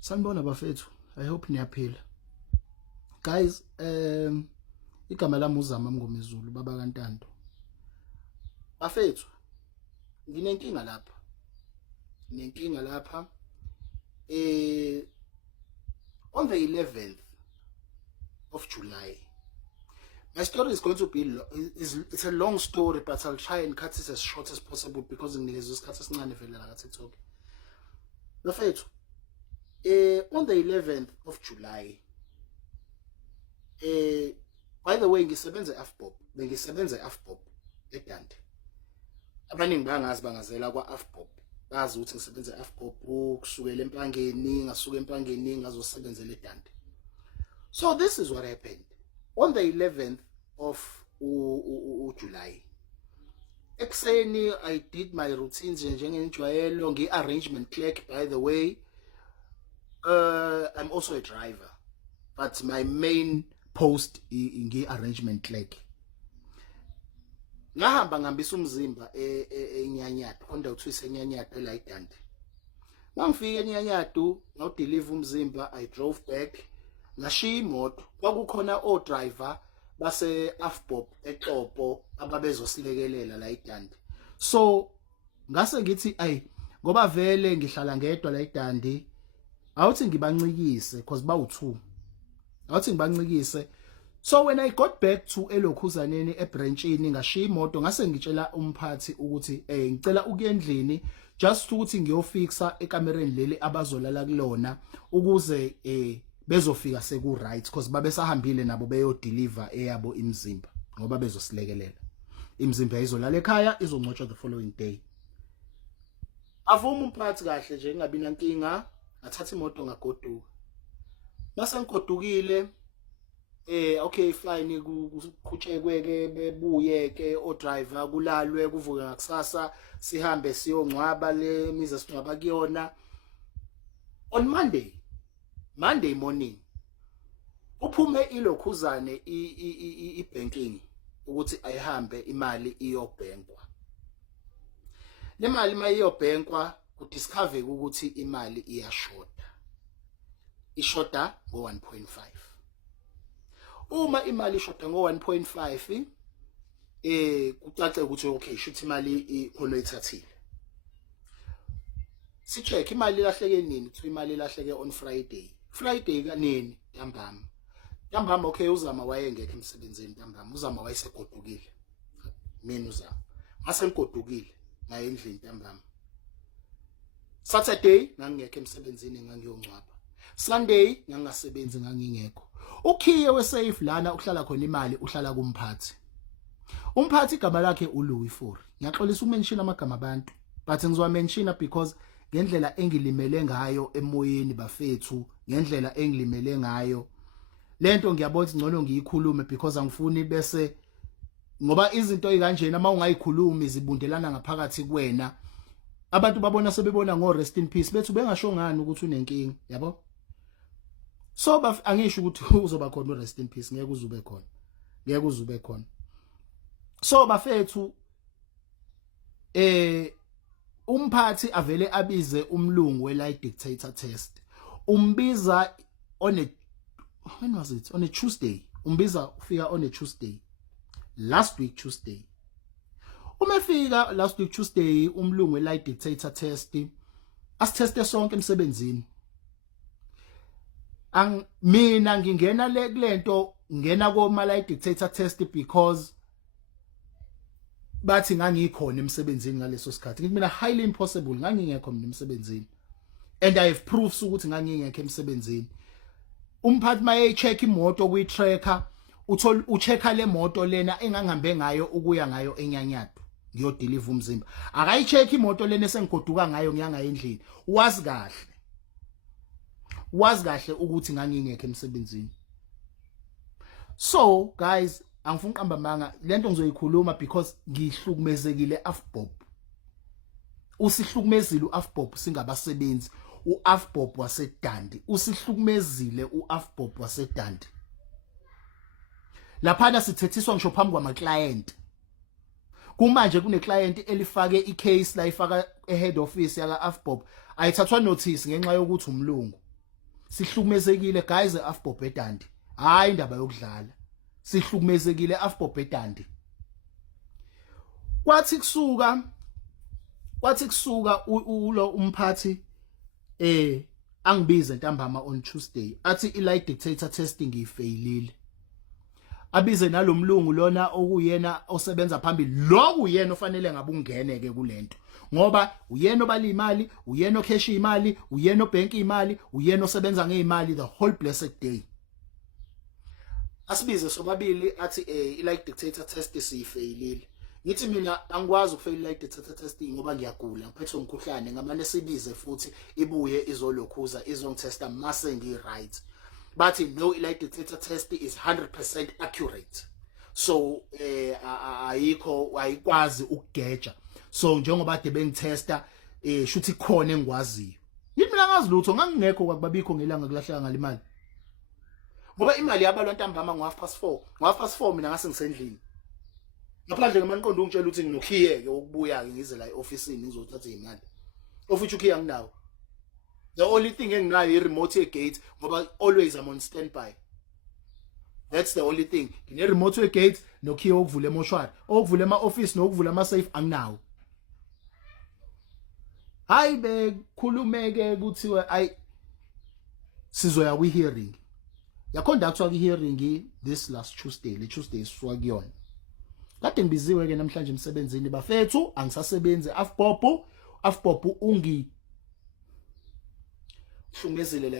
Sanibona bafethu. I hope niyaphila. Guys, igama lami uZama Mngomezulu baba kaNtando. Bafethu, nginenkinga lapha. Nginenkinga lapha. On the 11th of July. My story is going to be it's a long story, but I'll try and cut it as short as possible because nginikeza isikhathi esincane vele la TikTok. Bafethu, on the 11th of July, by the way, bengisebenza e-AFPOP eDante. Abaningi bangazi bangazela kwa-AFPOP. Bazi ukuthi ngisebenza e-AFPOP kusukela empangeni, ngasuka empangeni ngazosebenzela eDante. So this is what happened. On the 11th of July, ekuseni I did my routines njengenjwayelo, ngi-arrangement clerk by the way. I'm also a driver, but my main post ngi-arrangement clerk. Ngihambisa umzimba eNyanyatu, konda uthwise eNyanyatu eLayidande. Ngangifika eNyanyatu, ngawudeliver umzimba, I drove back, ngashiya imoto. Kwakukhona o-driver base-AFPOP eXopo ababezosilekelela layiDande. So ngase ngithi ngoba vele ngihlala ngedwa layiDande, awuthi ngibancikise because bawu2. Awuthi ngibancikise. So when I got back to elokhuzaneni ebranchini ngashiya imoto, ngase ngitshela umphathi ukuthi ngicela ukuyendlini just ukuthi ngiyofixa ekamereni leli abazolala kulona ukuze bezofika seku right because babesahambile nabo beyodeliver eyabo imzimba ngoba bezosilekelela. Imzimba izolala ekhaya izongcotshwa the following day. Avuma umphathi kahle nje ngabi nankinga, ngathatha imoto ngagoduka. Mase ngigodukile okay fine kuqhutshekwe bebuye ke o driver kulalwe kuvuka ngakusasa sihambe siyongcwaba le mize singcwaba kuyona. On Monday morning uphume ilokhuzane ibanking ukuthi ayihambe imali iyobhenkwa. Le mali mayiyobhenkwa kudiscover ukuthi imali iyashota. Ishota ngo-1.5. Uma imali ishota ngo-1.5 kucace ukuthi okay shothi imali khona ithathile. Si check imali ilahleke nini? Kuthiwa imali ilahleke on Friday kanini? Ntambama okay uZama wayengekho emsebenzini ntambama. UZama wayesegodukile. Mina uZama. Mase ngigodukile ngaye endlini ntambama. Saturday ngangekho emsebenzini ngangiyongcwaba. Sunday ngangasebenzi ngangingekho. Ukhiye wesafe lana uhlala khona imali uhlala kumphathi. Umphathi igama lakhe uLouis Fourie. Ngiyaxolisa ukumention amagama abantu, but ngizowa mention because ngendlela engilimele ngayo emoyeni bafethu, ngendlela engilimele ngayo. Lento ngiyabona ngcono ngiyikhulume because angifuni bese ngoba izinto ezikanjena uma ungayikhulumi zibundelana ngaphakathi kuwena. Abantu babona sebebona ngo rest in peace bethu bengasho ngani ukuthi unenkinga, yabo? So angisho ukuthi uzoba khona rest in peace, ngeke uzube khona. Ngeke uzube khona. So bafethu umphathi avele abize umlungu we-lie dictator test. Umbiza when was it? On a Tuesday. Umbiza ufika on a Tuesday. Last week Tuesday. Umefika last week Tuesday umlungu we-lie dictator test. Asiteste sonke emsebenzini. Mina ngingena lento ngena ko-lie dictator test because bathi ngangikhona emsebenzini ngaleso sikhathi. Ngithi mina highly impossible ngangingekho mina emsebenzini. And I have proofs ukuthi ngangingekho emsebenzini. Umphathi maye check imoto kwi-tracker, uchecka le moto lena engangihambe ngayo ukuya ngayo eNyanyatu ngiyodeliver umzimba. Akayicheck imoto lena esengigoduka ngayo ngiyanga endlini. Wazi kahle ukuthi ngangingekho emsebenzini. So guys, angifuni uqamba manga lento ngizoyikhuluma because ngihlukumezekile AFPOP. Usihlukumezile uAFPOP singabasebenzi. uAFPOP waseDande usihlukumezile uAFPOP waseDande. Laphana sithethiswa ngisho phambi kwama client. Kumanje kune client elifake icase la ifaka ehead office yaka AFPOP ayithathwa notice ngenxa yokuthi umlungu. sihlukumezekile guys eAfbobedandi hayi indaba yokudlala sihlukumezekile eAfbobedandi kwathi kusuka ulo umphathi angibize ntambama on Tuesday athi i-lie dictator testing ifailile abize nalomlungu lona okuyena osebenza phambili lokuyena ofanele ngabe ungeneke kulento ngoba uyena obala imali uyena okheshi imali uyena obhenki imali uyena osebenza ngeimali the whole blessed day asibize sobabili athi i-lie dictator test sifailile ngithi mina angikwazi ukufail i-lie dictator testing ngoba ngiyagula ngiphethwe umkhuhlane ngamane sibize futhi ibuye izolokhuza izongitesta mase ngi-right but no lie dictator test is 100% accurate so ayikwazi ukugeja so njengoba de bengitesta shuthi khona engikwaziyo ngithi mina ngazi lutho ngangingekho kwakubabikho ngelanga kulahleka ngalimali ngoba imali yabalwa ntambama ngo4 mina ngase ngisendlini ngaphandle ngamaniqondo ungitshela ukuthi nginokhiyeke ukubuya ke ngize la e-office ngizothatha imali ofithi ukhiya nginawo the only thing enginayo i-remote gate ngoba always I'm on standby that's the only thing ngine remote gate nokhiya okuvula emoshwari okuvula ema-office nokuvula ama-safe anginawo hayi bekhulumeke kuthiwe ayi sizoya kwi-hearing yaconductwa kwi-hearing this last Tuesday le Tuesday sisuka kuyona kade ngibiziwe ke namhlanje emsebenzini bafethu angisasebenzi afbobo hlumezile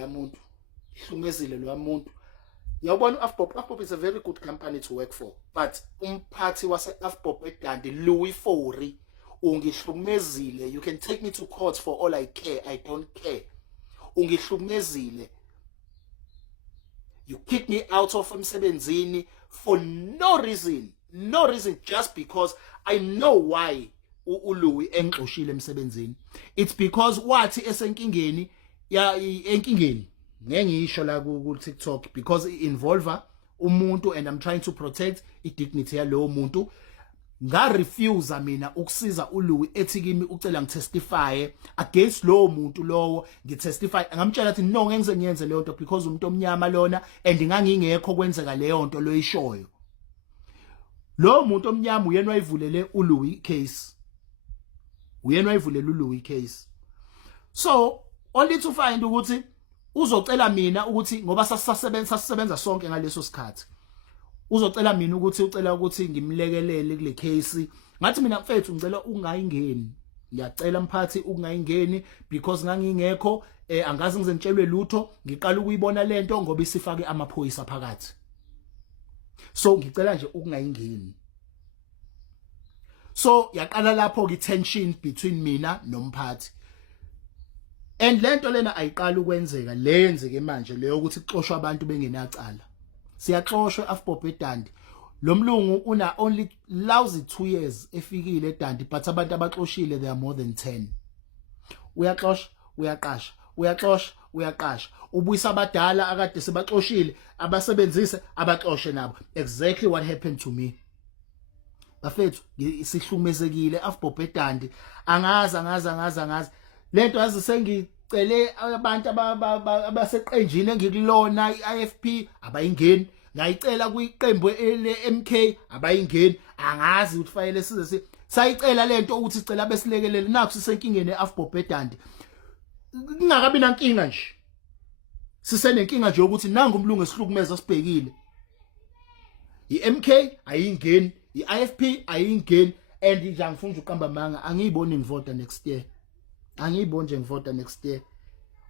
lo muntu yabona afbob is a very good company to work for but umphathi wase Afbobedandi Louis Fourie ungihlumezile you can take me to court for all I care I don't care ungihlumezile you kick me out of emsebenzini for no reason just because I know why uLouis engixoshile emsebenzini it's because wathi esenkingeni enkingeni ngengisho la ku TikTok because it involve umuntu and I'm trying to protect i-dignity yalowo muntu refuse mina ukusiza uLouis ethi kimi ucela ngitestify against lowo muntu lowo ngitestify ngamtshela ukuthi no ngeke ngiyenze leyo nto because umuntu omnyama lona and ngangingekho kwenzeka leyo nto loyishoyo lo muntu omnyama uyena wayivulele uLouis case so only to find ukuthi uzocela mina ukuthi ngoba sasisebenza sonke ngaleso sikhathi uzocela mina ukuthi ucela ukuthi ngimlekelele kule case ngathi mina mfethu ngicela ungayingeni ngiyacela mphathi ungayingeni because ngangingekho angazi ngize ngitshelwe lutho ngiqala ukuyibona lento ngoba isifake amaphoyisa phakathi so ngicela nje ukungayingeni so yaqala lapho ke tension between mina nomphathi and lento lena ayiqala ukwenzeka leyenzeke manje leyo ukuthi kuxoshwa abantu bengenacala siyaxoshwa eAfbobedandi lo mlungu una only lousy 2 years efikile eDandi but abantu abaxoshile they are more than 10 uyaxosha uyaqasha ubuyisa abadala akade sebaxoshile abasebenzise abaxoshe nabo exactly what happened to me bafethu sihlumezekile eAfbobedandi angazi lento yazi sengicele abantu abaseqenjini engikulona iIFP abayingeni ngayicela kuyiqembu leMK abayingeni angazi ukuthi fayele size sayicela lento ukuthi sicela besilekelele nakho sisenkingeni eAfbobedandi ngingakabi nankinga nje sisenenkinga nje ukuthi nanga umlungu esihlukumeza sibhekile iMK ayingeni iIFP ayingeni and nje angifuna uqamba manga angiyiboni ngivota next year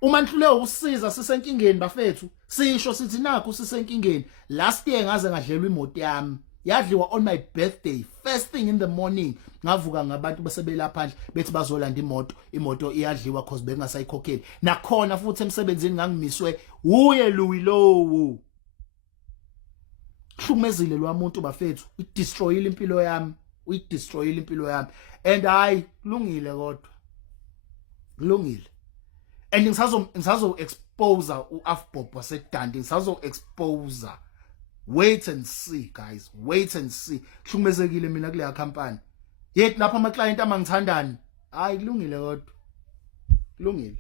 uma nhlule usiza sisenkingeni bafethu sisho sithi nakho sisenkingeni last year ngaze ngadlelwa imoto yami yadliwa on my birthday first thing in the morning ngavuka ngabantu besebela phandle bethi bazolanda imoto iyadliwa cause bengasayikhokheli nakhona futhi emsebenzini ngangimiswe uye Louis lowo hlumezile lo muntu bafethu udestroyile impilo yami and hayi kulungile kodwa kulungile and ngisazo expose uAfbob waseDandi ngisazo expose wait and see guys hlumezekile mina kule company yet lapha ama client amangithandani hayi kulungile kodwa kulungile